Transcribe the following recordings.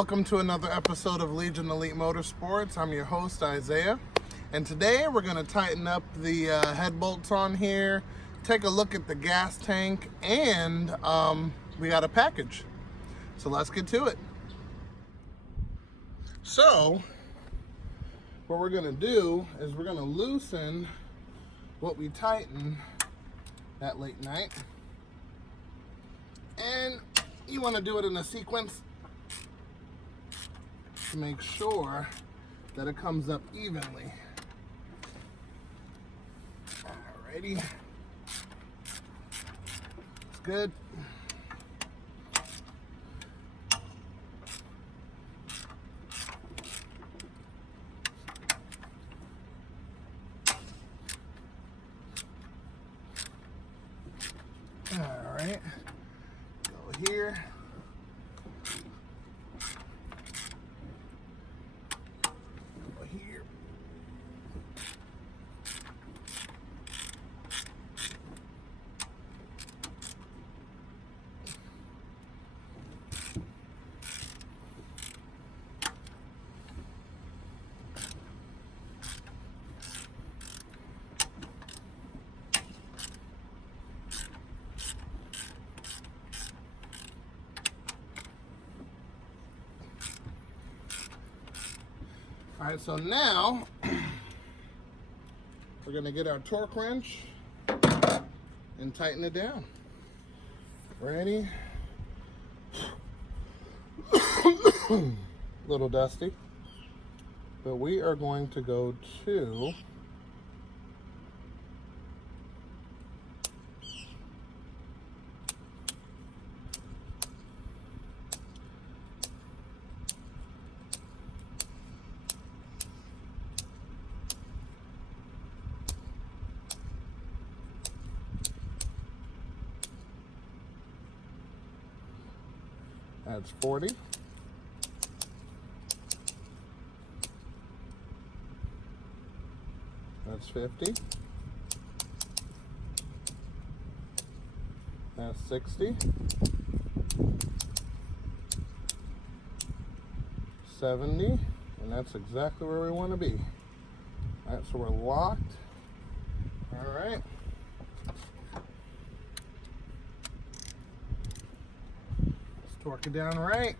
welcome to another episode of Legion Elite Motorsports. I'm your host, Isaiah. And today we're going to tighten up the head bolts on here, take a look at the gas tank, and we got a package. So let's get to it. So, what we're going to do is we're going to loosen what we tighten at late night. And you want to do it in a sequence to make sure that it comes up evenly. Alrighty. It's good. Alright. Go here. All right, so now we're gonna get our torque wrench and tighten it down. Ready? Little dusty, but we are going to go to that's 40. That's 50. That's 60. 70. And that's exactly where we want to be. All right, so we're locked. All right. Torque it down right.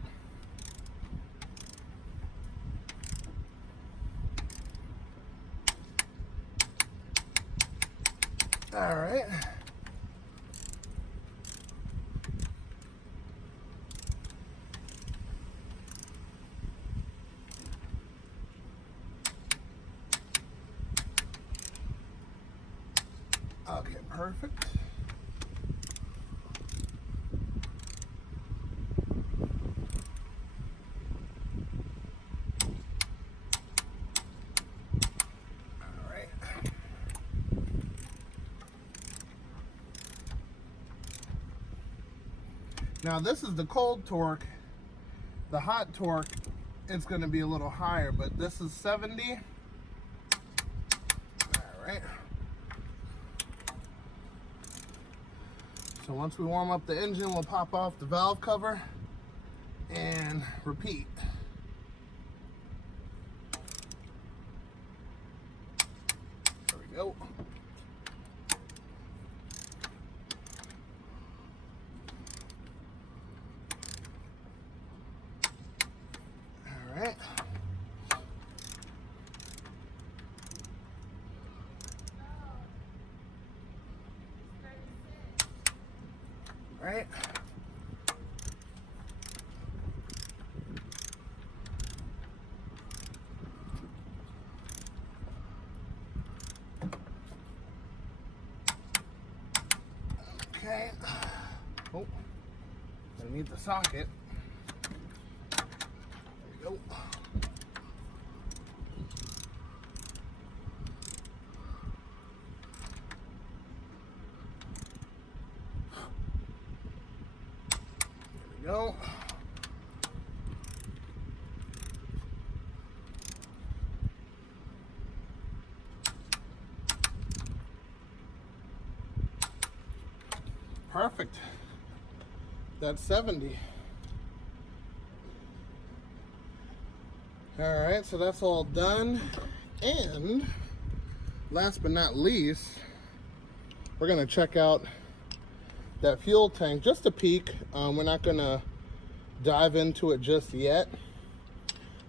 All right. Okay, perfect. Now this is the cold torque. The hot torque, it's going to be a little higher, but this is 70. All right. So once we warm up the engine, we'll pop off the valve cover and repeat. There we go. Right. Right. Okay. Oh, I need the socket. There we go. Go. Perfect. That's 70. All right, so that's all done. And last but not least, we're gonna check out that fuel tank, just a peek. We're not gonna dive into it just yet,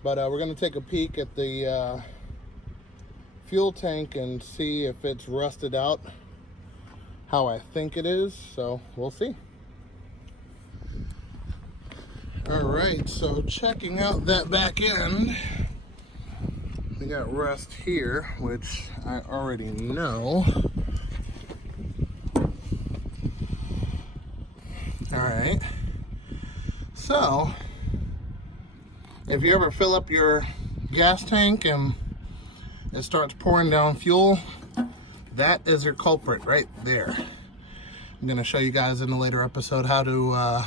but we're gonna take a peek at the fuel tank and see if it's rusted out how I think it is, so we'll see. All right, so checking out that back end, we got rust here, which I already know. All right, so if you ever fill up your gas tank and it starts pouring down fuel, that is your culprit right there. I'm gonna show you guys in a later episode how to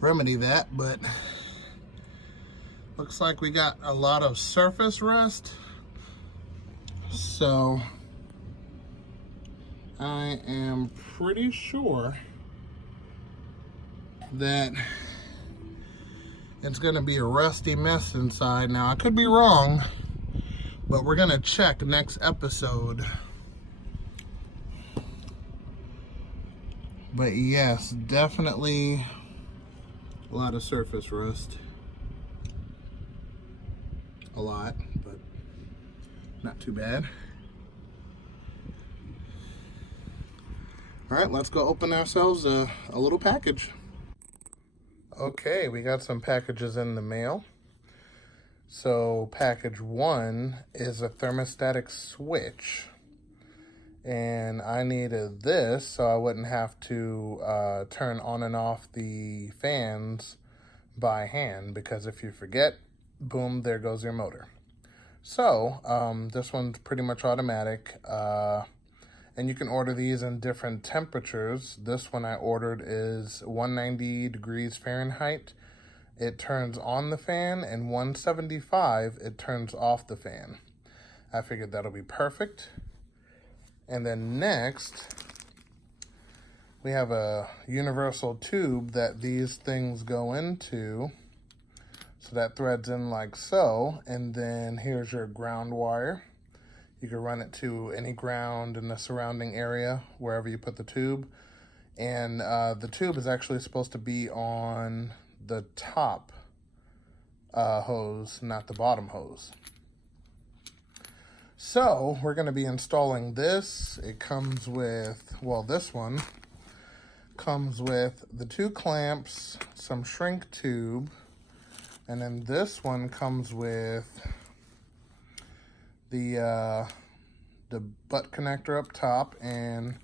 remedy that, but looks like we got a lot of surface rust, so I am pretty sure that it's gonna be a rusty mess inside. Now I could be wrong, but we're gonna check next episode. But yes, definitely a lot of surface rust. A lot, but not too bad. All right, let's go open ourselves a little package. Okay, we got some packages in the mail. So package 1 is a thermostatic switch, and I needed this so I wouldn't have to turn on and off the fans by hand, because if you forget, boom, there goes your motor. So this one's pretty much automatic, and you can order these in different temperatures. This one I ordered is 190 degrees Fahrenheit. It turns on the fan, and 175, it turns off the fan. I figured that'll be perfect. And then next, we have a universal tube that these things go into. So that threads in like so, and then here's your ground wire. You can run it to any ground in the surrounding area, wherever you put the tube. And the tube is actually supposed to be on the top hose, not the bottom hose. So we're going to be installing this. It comes with, well, this one comes with the 2 clamps, some shrink tube, and then this one comes with the butt connector up top and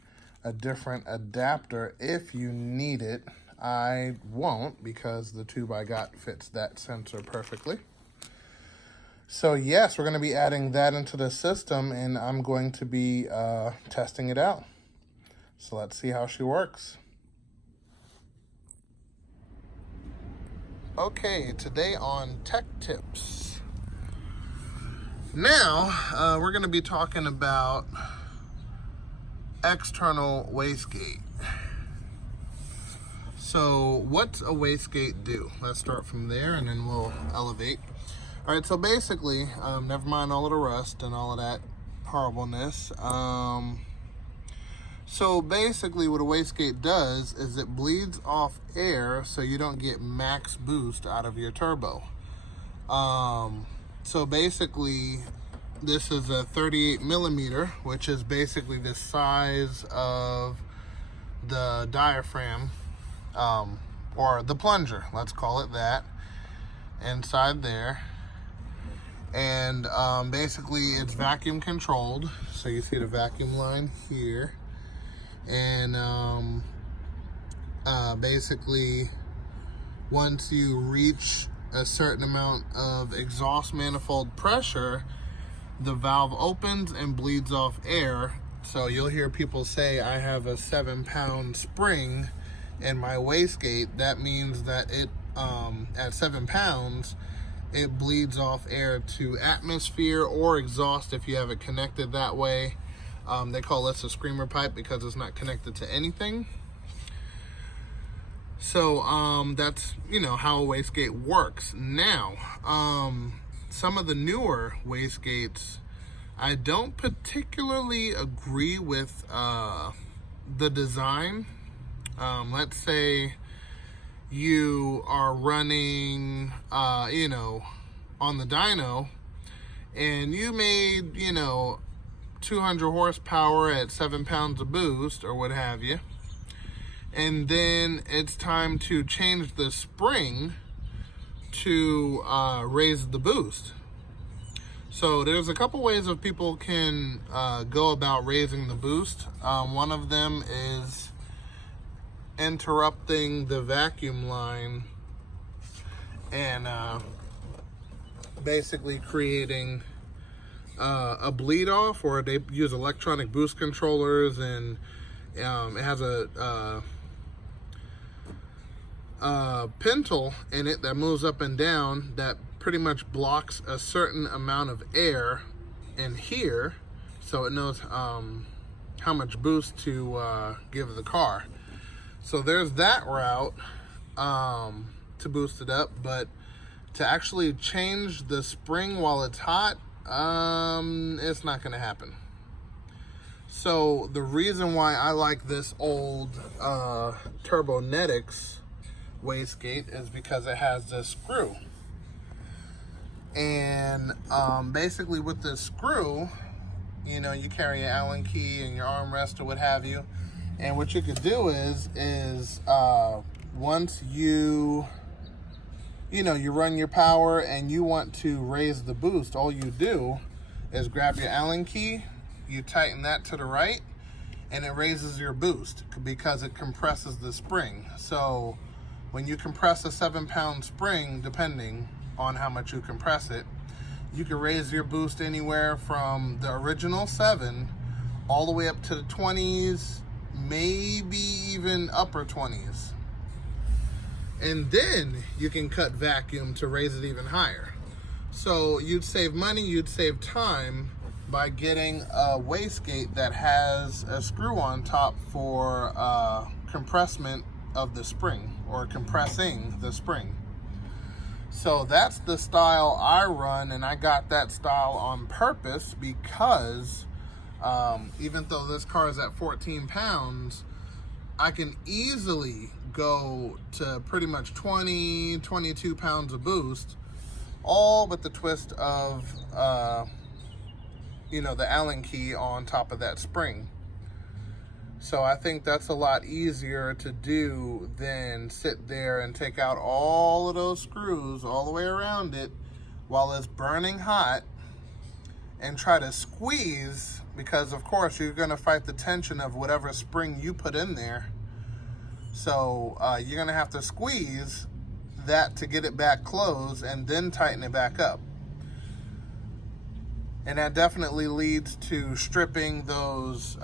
a different adapter if you need it. I won't, because the tube I got fits that sensor perfectly. So yes, we're going to be adding that into the system, and I'm going to be testing it out. So let's see how she works. Okay, today on Tech Tips. Now, we're going to be talking about external wastegate. So what's a wastegate do? Let's start from there and then we'll elevate. All right, so basically, never mind all of the rust and all of that horribleness. So basically what a wastegate does is it bleeds off air so you don't get max boost out of your turbo. So basically this is a 38 millimeter, which is basically the size of the diaphragm, or the plunger, let's call it that, inside there. And basically it's vacuum controlled, so you see the vacuum line here. And basically once you reach a certain amount of exhaust manifold pressure, the valve opens and bleeds off air. So you'll hear people say, I have a 7-pound spring in my wastegate. That means that it at 7 pounds it bleeds off air to atmosphere or exhaust if you have it connected that way. They call this a screamer pipe because it's not connected to anything. So that's, how a wastegate works. Now, some of the newer wastegates, I don't particularly agree with the design. Let's say you are running, on the dyno, and you made, 200 horsepower at 7 pounds of boost or what have you. And then it's time to change the spring to raise the boost. So there's a couple ways of people can go about raising the boost. One of them is interrupting the vacuum line and basically creating a bleed off, or they use electronic boost controllers, and it has a pintle in it that moves up and down that pretty much blocks a certain amount of air in here, so it knows how much boost to give the car. So there's that route to boost it up, but to actually change the spring while it's hot, it's not going to happen. So the reason why I like this old Turbonetics wastegate is because it has this screw. And basically with this screw, you carry an Allen key and your armrest or what have you. And what you could do is once you run your power and you want to raise the boost, all you do is grab your Allen key, you tighten that to the right, and it raises your boost because it compresses the spring. So when you compress a 7-pound spring, depending on how much you compress it, you can raise your boost anywhere from the original 7 all the way up to the 20s, maybe even upper 20s. And then you can cut vacuum to raise it even higher. So you'd save money, you'd save time by getting a wastegate that has a screw on top for compressment of the spring, or compressing the spring. So that's the style I run, and I got that style on purpose because even though this car is at 14 pounds, I can easily go to pretty much 20, 22 pounds of boost, all with the twist of, the Allen key on top of that spring. So I think that's a lot easier to do than sit there and take out all of those screws all the way around it while it's burning hot and try to squeeze, because of course you're going to fight the tension of whatever spring you put in there. So you're going to have to squeeze that to get it back closed and then tighten it back up. And that definitely leads to stripping those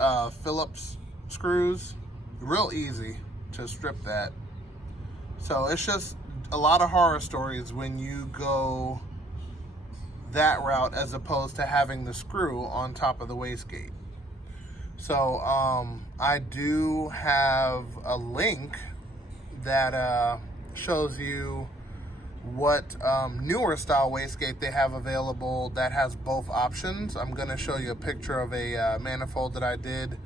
Phillips screws. Real easy to strip that. So it's just a lot of horror stories when you go that route as opposed to having the screw on top of the wastegate. So I do have a link that shows you what newer style wastegate they have available that has both options. I'm going to show you a picture of a manifold that I did,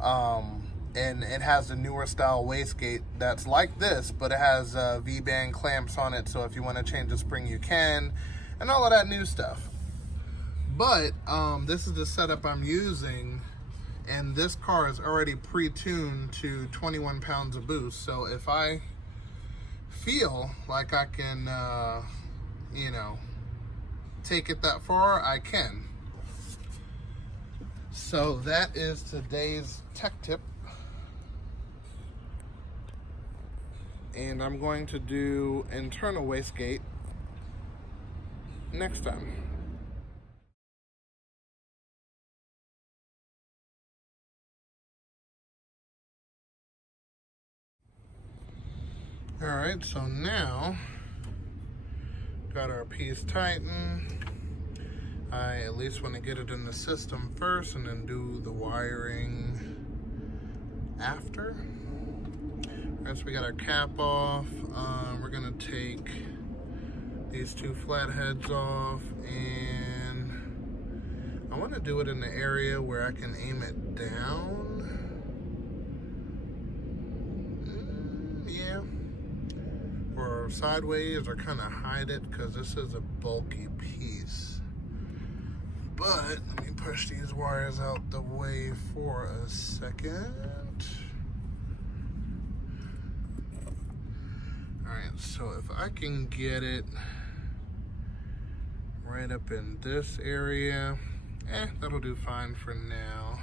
and it has the newer style wastegate that's like this, but it has V-band clamps on it, so if you want to change the spring you can, and all of that new stuff. But this is the setup I'm using, and this car is already pre-tuned to 21 pounds of boost. So if I feel like I can, take it that far, I can. So that is today's tech tip. And I'm going to do internal wastegate next time. Alright, so now got our piece tightened. I at least want to get it in the system first and then do the wiring after. Alright, so we got our cap off. We're gonna take these two flat heads off, and I want to do it in the area where I can aim it down. Yeah. Or sideways, or kind of hide it, because this is a bulky piece. But let me push these wires out the way for a second. Alright, so if I can get it right up in this area, that'll do fine for now.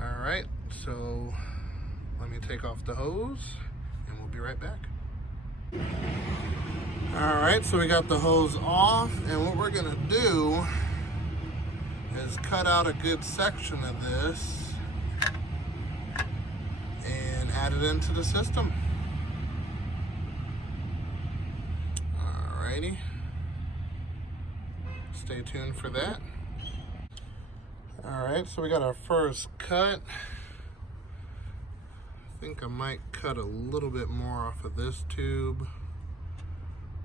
Alright, so let me take off the hose and we'll be right back. Alright, so we got the hose off, and what we're gonna do is cut out a good section of this and add it into the system. Alrighty. Stay tuned for that. Alright, so we got our first cut. I think I might cut a little bit more off of this tube.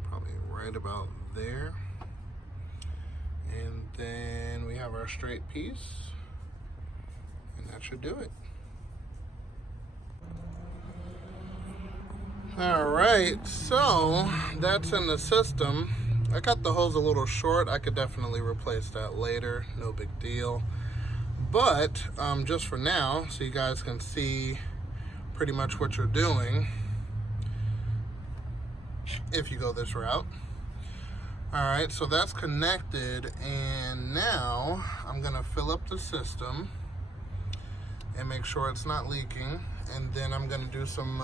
Probably right about there. And then we have our straight piece. And that should do it. Alright, so that's in the system. I got the hose a little short. I could definitely replace that later. No big deal. But just for now, so you guys can see pretty much what you're doing if you go this route. Alright, so that's connected, and now I'm going to fill up the system and make sure it's not leaking, and then I'm going to do some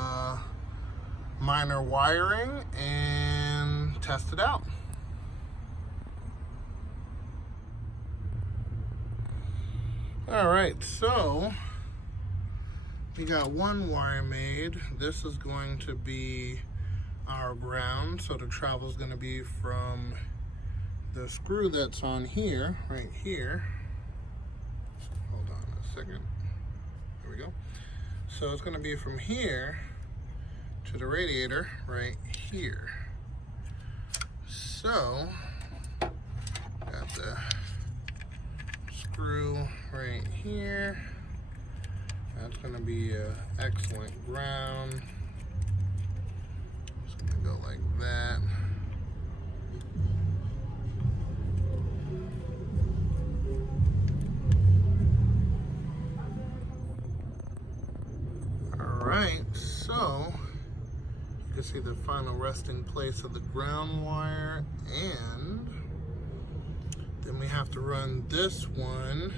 minor wiring and test it out. Alright, so we got one wire made. This is going to be our ground, so the travel is going to be from the screw that's on here, right here. Hold on a second. There we go. So it's going to be from here to the radiator right here. So got the screw right here. That's going to be an excellent ground. Just going to go like that. Alright, so you can see the final resting place of the ground wire, and then we have to run this one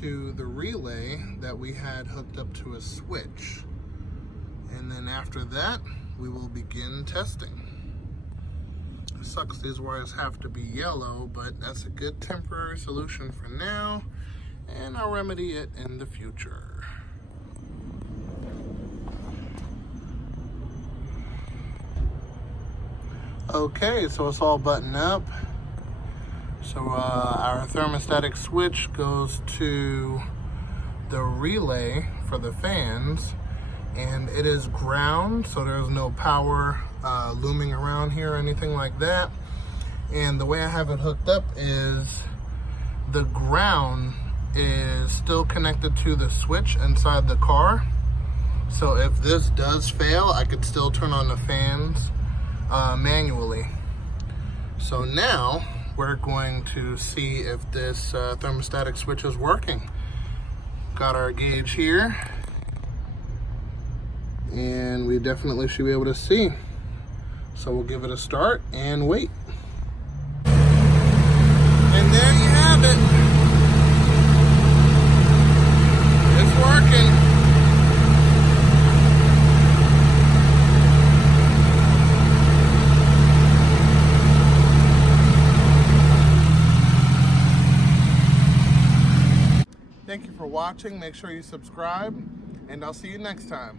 to the relay that we had hooked up to a switch. And then after that, we will begin testing. It sucks these wires have to be yellow, but that's a good temporary solution for now, and I'll remedy it in the future. Okay, so it's all buttoned up. So our thermostatic switch goes to the relay for the fans, and it is ground, so there's no power looming around here or anything like that. And the way I have it hooked up is the ground is still connected to the switch inside the car. So if this does fail, I could still turn on the fans manually. So now we're going to see if this thermostatic switch is working. Got our gauge here, and we definitely should be able to see. So we'll give it a start and wait. And there you have it. It's working. Thank you for watching. Make sure you subscribe, and I'll see you next time.